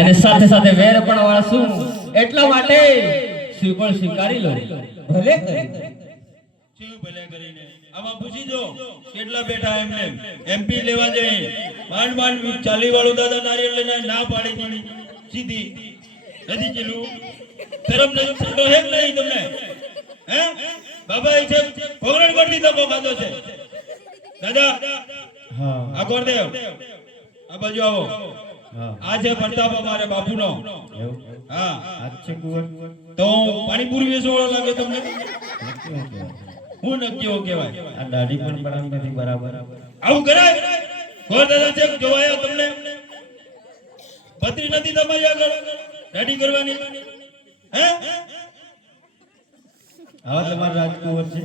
અને સાથે સાથે વેર પણ વાળશું એટલા માટે શું પણ સ્વીકારી લો ભલે કરી શું ભલે કરીને આમાં પૂછી દો કેટલા બેઠા એમને એમપી લેવા જઈ માંડ માંડ 40 વાળો દાદા નારિયેળ લઈને ના પાડી દીધી સીધી નથી ચેલું શરમ નહીં થતો હે નહીં તમને હે બાબા એ છે ભગવાન ગોઠી તો ખાધો છે દાદા હા આ ગોરદેવ આ બાજુ આવો હા આ છે પ્રતાપ અમારે બાપુનો એવું હા આજ છે કુંવર તો પાણીપુરી વેચવાળો લાગે તમને નક્કી કહેવાય. હું નક્કી કહેવાય આ દાઢી પણ પડાવી નથી બરાબર આવું કરાય ગોર દાદા છે જોવાયો તમને પત્રી નથી તમારી આગળ દાઢી કરવાની હે આવા તમારા રાજકુંવર છે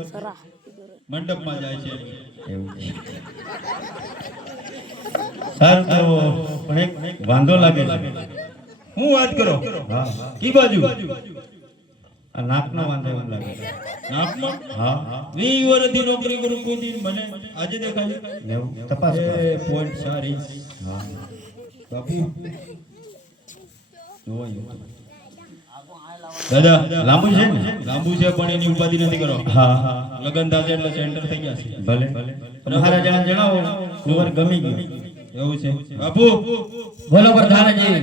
મંડપમાં જાય છે એવું છે. સારું તો પણ એક વાંધો લાગે છે હું વાત કરો હા કી બાજુ આ નાકનો વાંધો એવું લાગે છે નાકમાં હા 20 વર્ષથી નોકરી કરું કોઈ દી મને આજે દેખાય એવું તપાસ કરો. એ પોઈન્ટ સારી હા બાપુ જોવાયું દાદા લાંબુ છે ને લાંબુ છે પણ એની ઉપાધિ નથી કરો હા હા લગન થશે એટલે સેન્ટર થઈ ગયા છે ભલે મહારાજાને જણાવો કુંવર ગમી ગયો એવું છે બાપુ બોલો પ્રધાનજી